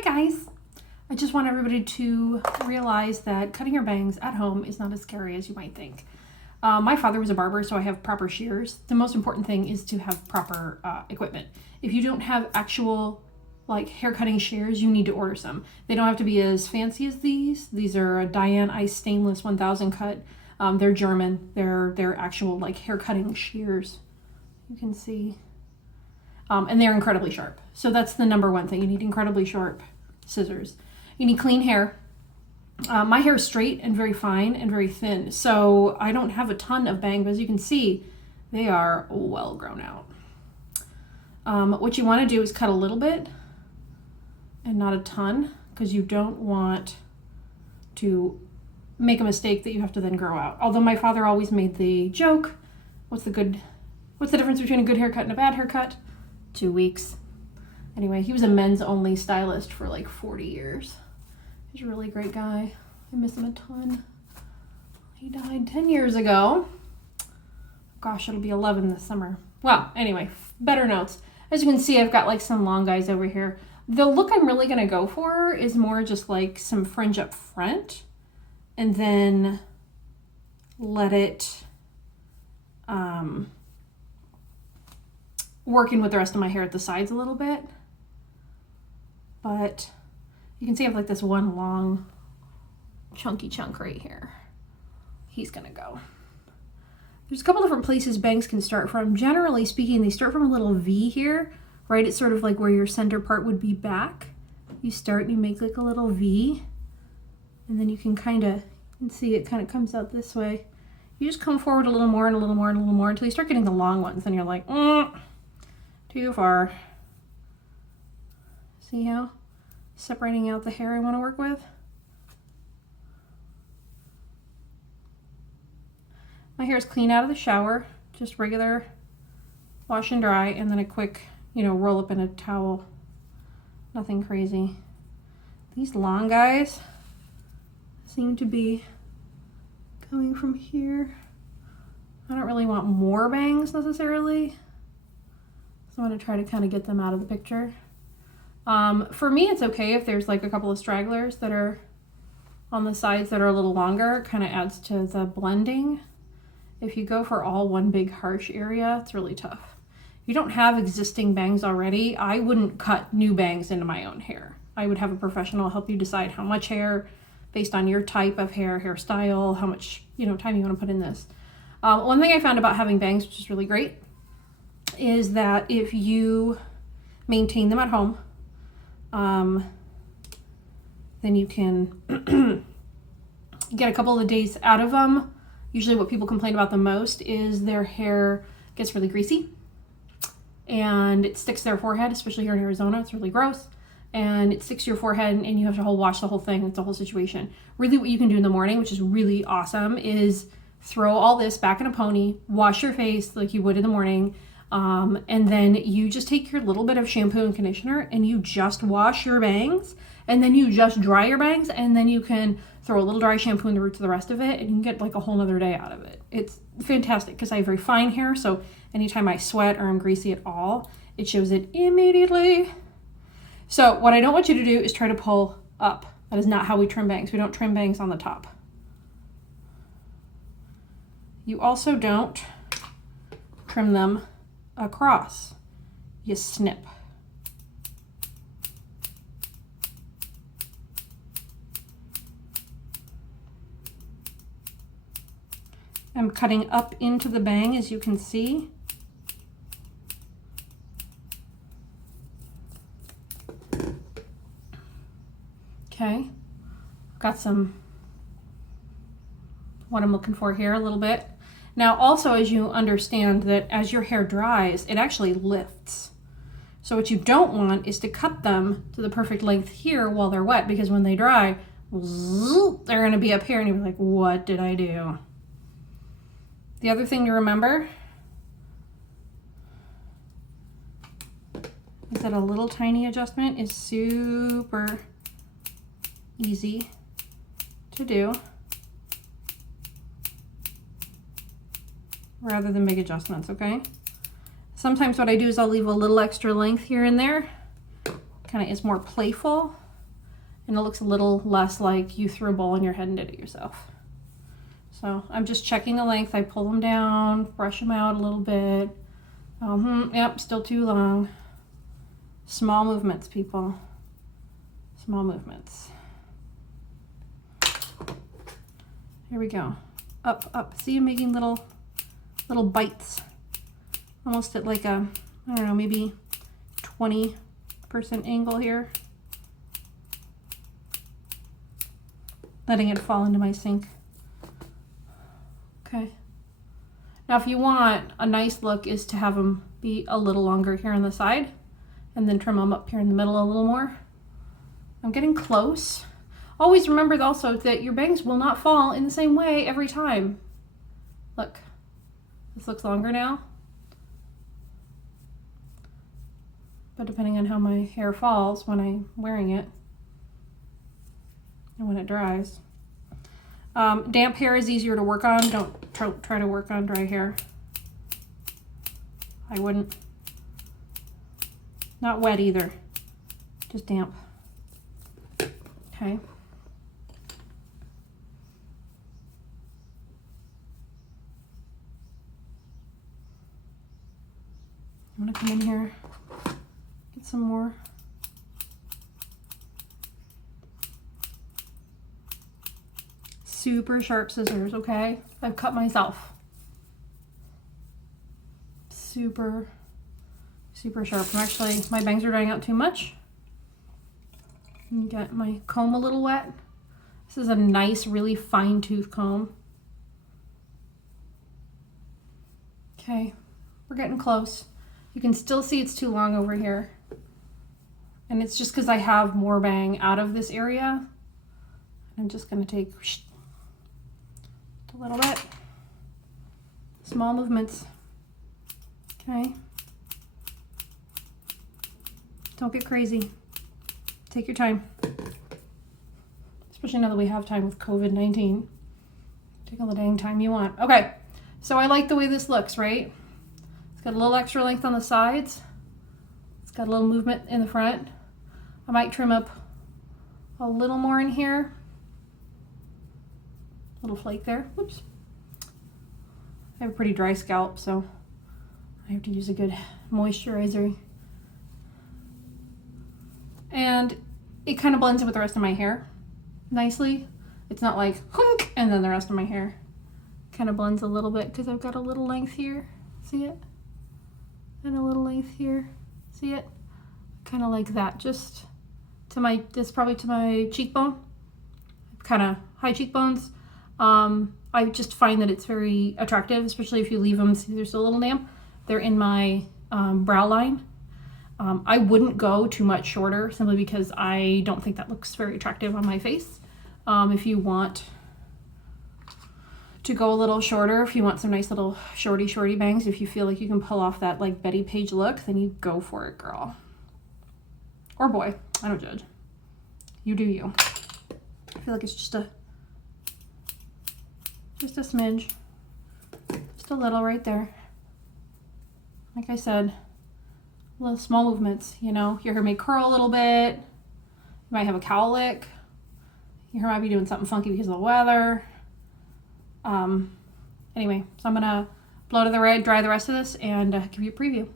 Hi guys! I just want everybody to realize that cutting your bangs at home is not as scary as you might think. My father was a barber, so I have proper shears. The most important thing is to have proper equipment. If you don't have actual like hair cutting shears, you need to order some. They don't have to be as fancy as these. These are a Diane Ice Stainless 1000 cut. They're German. They're actual like hair cutting shears. You can see. And they're incredibly sharp. So that's the number one thing. You need incredibly sharp scissors. You need clean hair. My hair is straight and very fine and very thin. So I don't have a ton of bangs, but as you can see, they are well grown out. What you want to do is cut a little bit and not a ton, because you don't want to make a mistake that you have to then grow out. Although my father always made the joke, what's the difference between a good haircut and a bad haircut? 2 weeks. Anyway, he was a men's only stylist for like 40 years. He's a really great guy. I miss him a ton. He died 10 years ago. Gosh, it'll be 11 this summer. Well, anyway, better notes. As you can see, I've got like some long guys over here. The look I'm really gonna go for is more just like some fringe up front and then let it working with the rest of my hair at the sides a little bit. But you can see I have like this one long chunky chunk right here. He's gonna go. There's a couple different places bangs can start from. Generally speaking, they start from a little V here, right? It's sort of like where your center part would be back. You start and you make like a little V, and then you can see it kind of comes out this way. You just come forward a little more and a little more and a little more until you start getting the long ones, and you're like, too far. See how? Separating out the hair I want to work with. My hair is clean out of the shower, just regular wash and dry, and then a quick, roll up in a towel. Nothing crazy. These long guys seem to be coming from here. I don't really want more bangs necessarily, so I'm going to try to kind of get them out of the picture. For me, it's okay if there's like a couple of stragglers that are on the sides that are a little longer. It kind of adds to the blending. If you go for all one big harsh area, it's really tough. If you don't have existing bangs already, I wouldn't cut new bangs into my own hair. I would have a professional help you decide how much hair based on your type of hair, hairstyle, how much time you want to put in this. One thing I found about having bangs, which is really great, is that if you maintain them at home, then you can get a couple of days out of them. Usually what people complain about the most is their hair gets really greasy and it sticks to their forehead, especially here in Arizona. It's really gross. And it sticks to your forehead and you have to wash the whole thing. It's a whole situation. Really what you can do in the morning, which is really awesome, is throw all this back in a pony, wash your face like you would in the morning, and then you just take your little bit of shampoo and conditioner and you just wash your bangs, and then you just dry your bangs, and then you can throw a little dry shampoo in the roots of the rest of it, and you can get like a whole nother day out of it. It's fantastic because I have very fine hair, so anytime I sweat or I'm greasy at all, it shows it immediately. So what I don't want you to do is try to pull up. That is not how we trim bangs. We don't trim bangs on the top. You also don't trim them across. You snip. I'm cutting up into the bang, as you can see. Okay, got what I'm looking for here a little bit. Now also, as you understand that as your hair dries, it actually lifts. So what you don't want is to cut them to the perfect length here while they're wet, because when they dry, they're gonna be up here and you're like, what did I do? The other thing to remember is that a little tiny adjustment is super easy to do rather than big adjustments, okay? Sometimes what I do is I'll leave a little extra length here and there. Kind of is more playful. and it looks a little less like you threw a bowl on your head and did it yourself. So I'm just checking the length. I pull them down, brush them out a little bit. Yep, still too long. Small movements, people. Small movements. Here we go. Up, up. See, I'm making little bites. Almost at like a, I don't know, maybe 20% angle here. Letting it fall into my sink. Okay. Now if you want, a nice look is to have them be a little longer here on the side and then trim them up here in the middle a little more. I'm getting close. Always remember also that your bangs will not fall in the same way every time. Look, this looks longer now. But depending on how my hair falls when I'm wearing it and when it dries. Damp hair is easier to work on. Don't try to work on dry hair. I wouldn't. Not wet either, just damp. Okay. I'm gonna come in here, get some more. Super sharp scissors, okay? I've cut myself. Super sharp. Actually, my bangs are drying out too much. Get my comb a little wet. This is a nice, really fine tooth comb. Okay, we're getting close. You can still see it's too long over here. And it's just because I have more bang out of this area. I'm just gonna take a little bit. Small movements. Okay. Don't get crazy. Take your time. Especially now that we have time with COVID-19. Take all the dang time you want. Okay, so I like the way this looks, right? It's got a little extra length on the sides. It's got a little movement in the front. I might trim up a little more in here. Little flake there. Whoops. I have a pretty dry scalp, so I have to use a good moisturizer. And it kind of blends in with the rest of my hair nicely. It's not like hook and then the rest of my hair. Kind of blends a little bit because I've got a little length here. See it? And a little length here. See it? Kind of like that. Just to my, this probably to my cheekbone. Kind of high cheekbones. I just find that it's very attractive, especially if you leave them, see there's a little damp. They're in my brow line. I wouldn't go too much shorter simply because I don't think that looks very attractive on my face. If you want to go a little shorter, if you want some nice little shorty bangs, if you feel like you can pull off that like Betty Page look, then you go for it, girl. Or boy, I don't judge. You do you. I feel like it's just a smidge. Just a little right there. Like I said, little small movements, you know. Your hair may curl a little bit. You might have a cowlick. Your hair might be doing something funky because of the weather. Anyway, so I'm gonna blow to the red, dry the rest of this, and give you a preview.